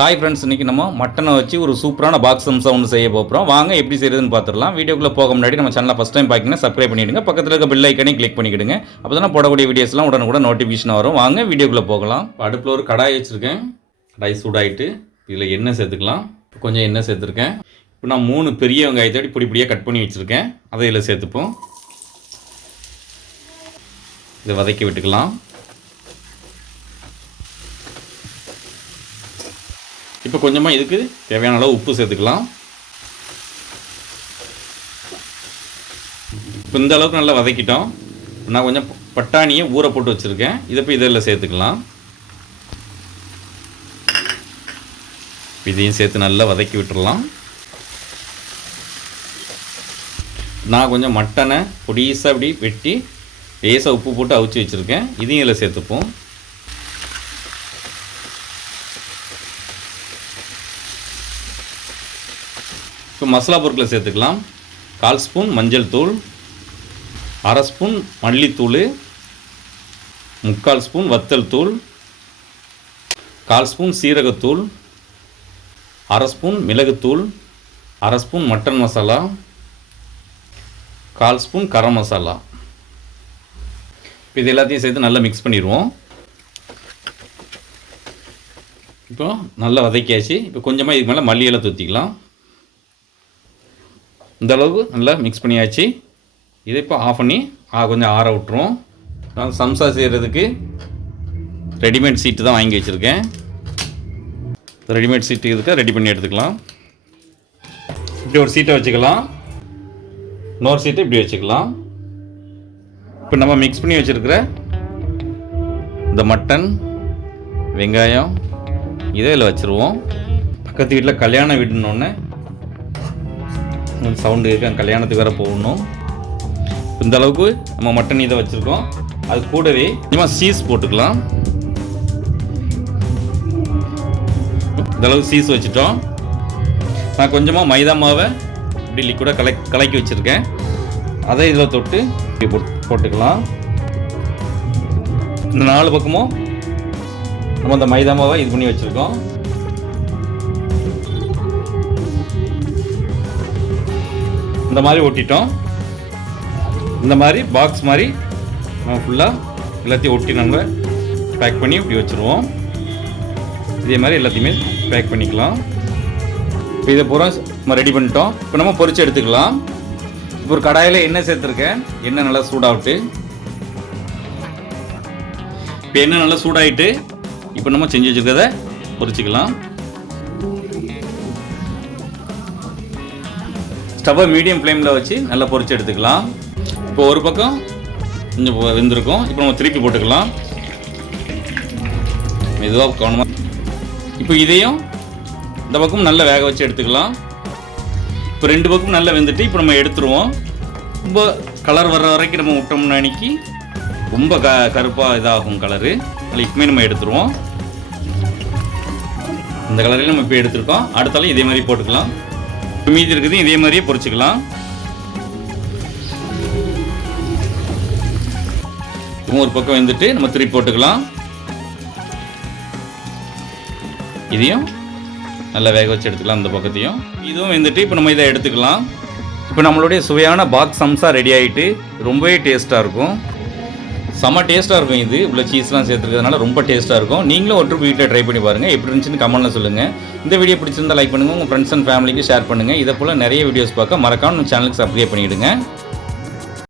Hi friends இன்றைக்கி நம்ம மட்டனை வச்சு ஒரு சூப்பரான பாக்ஸ் சம்சா ஒன்று செய்ய போகிறோம் வாங்க எப்படி செய்யறதுன்னு பார்த்துடலாம் வீடியோக்குள்ளே போக முன்னாடி நம்ம சேனலை ஃபஸ்ட் டைம் பார்க்கிங்கன்னா சப்ஸ்கிரைப் பண்ணிவிடுங்க பக்கத்தில் இருக்க பில் ஐக்கனையும் கிளிக் பண்ணிக்கிடுங்க. அப்போ தான் போடக்கூடிய வீடியோஸ்லாம் உடனுக்குடன் நோட்டிஃபிகேஷன் வரும். வாங்க வீடியோக்குள்ளே போகலாம். அடுப்பில் ஒரு கடாய் வச்சுருக்கேன். கடாய் சூடாயிட்டு இதில் எண்ணெய் சேர்த்துக்கலாம். கொஞ்சம் எண்ணெய் சேர்த்துருக்கேன். இப்போ நான் மூணு பெரிய வெங்காயத்தை இப்படி இப்படியாக கட் பண்ணி வச்சுருக்கேன். அதை இதில் சேர்த்துப்போம். இதை வதக்கி விட்டுக்கலாம். இப்போ கொஞ்சமாக இதுக்கு தேவையான அளவு உப்பு சேர்த்துக்கலாம். இப்போ இந்த அளவுக்கு நல்லா வதக்கிட்டோம். நான் கொஞ்சம் பட்டாணியை ஊற போட்டு வச்சுருக்கேன். இதை போய் இதில் சேர்த்துக்கலாம். இதையும் சேர்த்து நல்லா வதக்கி விட்டுடலாம் நான் கொஞ்சம் மட்டனை பொடிசாக அப்படி வெட்டி லேசாக உப்பு போட்டு அவிச்சு வச்சுருக்கேன். இதையும் இதில் சேர்த்துப்போம். இப்போ மசாலா பொருட்களை சேர்த்துக்கலாம். கால் ஸ்பூன் மஞ்சள் தூள் அரை ஸ்பூன் மல்லித்தூள் முக்கால் ஸ்பூன் வத்தல் தூள் கால் ஸ்பூன் சீரகத்தூள் அரை ஸ்பூன் மிளகுத்தூள் அரை ஸ்பூன் மட்டன் மசாலா கால் ஸ்பூன் கரம் மசாலா. இப்போ இது எல்லாத்தையும் சேர்த்து நல்லா மிக்ஸ் பண்ணிடுவோம். இப்போ நல்லா வதக்கியாச்சு. இப்போ கொஞ்சமாக இதுக்கு மேலே மல்லியெல்லாம் தூத்திக்கலாம். இந்த அளவுக்கு நல்லா மிக்ஸ் பண்ணியாச்சு. இதை இப்போ ஆஃப் பண்ணி ஆ கொஞ்சம் ஆற விட்டுருவோம். நான் சம்சா செய்கிறதுக்கு ரெடிமேட் சீட்டு தான் வாங்கி வச்சுருக்கேன். ரெடிமேட் சீட்டு இதுக்கு ரெடி பண்ணி எடுத்துக்கலாம். இப்படி ஒரு சீட்டை வச்சுக்கலாம். இன்னொரு சீட்டை இப்படி வச்சுக்கலாம். இப்போ நம்ம மிக்ஸ் பண்ணி வச்சுருக்கிற இந்த மட்டன் வெங்காயம் இதை இதில் வச்சுருவோம். பக்கத்து வீட்டில் கல்யாண வீடுன்னொன்னே சவுண்டு இருக்கு கல்யாணத்துக்கு வேறு போகணும். இந்த அளவுக்கு நம்ம மட்டன் இதை வச்சுருக்கோம். அது கூடவே கொஞ்சமாக சீஸ் போட்டுக்கலாம். இந்த அளவுக்கு சீஸ் வச்சுட்டோம். நான் கொஞ்சமாக மைதா மாவை இப்படி லிக்விடாக கலை கலக்கி வச்சுருக்கேன். அதை இதில் தொட்டு இப்படி போட்டுக்கலாம். இந்த நாலு பக்கமும் நம்ம அந்த மைதா மாவை இது பண்ணி வச்சுருக்கோம். இந்த மாதிரி ஒட்டிட்டோம் இந்த மாதிரி பாக்ஸ் மாதிரி நம்ம ஃபுல்லாக எல்லாத்தையும் ஒட்டி நம்ம பேக் பண்ணி இப்படி வச்சுருவோம். இதே மாதிரி எல்லாத்தையுமே பேக் பண்ணிக்கலாம். இப்போ இதை பூரா நம்ம ரெடி பண்ணிட்டோம். இப்போ நம்ம பொறிச்சு எடுத்துக்கலாம். இப்போ ஒரு கடாயில் எண்ணெய் சேர்த்துருக்கேன். எண்ணெய் நல்லா சூடாகிட்டு. இப்போ எண்ணெய் நல்லா சூடாயிட்டு இப்போ நம்ம செஞ்சு வச்சுருக்கதை பொறிச்சிக்கலாம். ஸ்டவ்வை மீடியம் ஃப்ளேமில் வச்சு நல்லா பொறிச்சு எடுத்துக்கலாம். இப்போ ஒரு பக்கம் கொஞ்சம் வெந்திருக்கும் இப்போ நம்ம திருப்பி போட்டுக்கலாம். மெதுவாக கவனமாக இப்போ இதையும் இந்த பக்கம் நல்லா வேக வச்சு எடுத்துக்கலாம். இப்போ ரெண்டு பக்கம் நல்லா வெந்துட்டு இப்போ நம்ம எடுத்துருவோம். ரொம்ப கலர் வர்ற வரைக்கும் நம்ம விட்டோம்னா அன்னைக்கு ரொம்ப க கருப்பாக இதாகும் கலரு அதில் இப்போமே நம்ம எடுத்துருவோம். இந்த கலரையும் நம்ம இப்போ எடுத்துருக்கோம். அடுத்தாலும் இதே மாதிரி போட்டுக்கலாம். மீதி இருக்குது இதே மாதிரியே பொறிச்சிக்கலாம். இதுவும் ஒரு பக்கம் வந்துட்டு நம்ம திருப்பி போட்டுக்கலாம். இதையும் நல்லா வேக வச்சு எடுத்துக்கலாம் இந்த பக்கத்தையும். இதுவும் வந்துட்டு இப்போ நம்ம இதை எடுத்துக்கலாம். இப்போ நம்மளுடைய சுவையான பாக்ஸ் சம்சா ரெடி ஆகிட்டு ரொம்பவே டேஸ்ட்டாக இருக்கும். செம்ம டேஸ்ட்டாக இருக்கும் இது. உள்ள சீஸ்லாம் சேர்த்துருக்கிறதுனால ரொம்ப டேஸ்ட்டாக இருக்கும். நீங்களும் ஒரு ட்ரிப் வீட்டில் ட்ரை பண்ணி பாருங்கள் எப்படி இருந்துச்சுன்னு கமெண்ட்டில் சொல்லுங்கள் இந்த வீடியோ பிடிச்சிருந்தா லைக் பண்ணுங்கள் உங்கள் ஃப்ரெண்ட்ஸ் அண்ட் ஃபேமிலிக்கு ஷேர் பண்ணுங்கள் இதை போல் நிறைய வீடியோஸ் பார்க்க மறக்காமல் நம்ம சேனலுக்கு சப்ஸ்கிரைப் பண்ணிவிடுங்க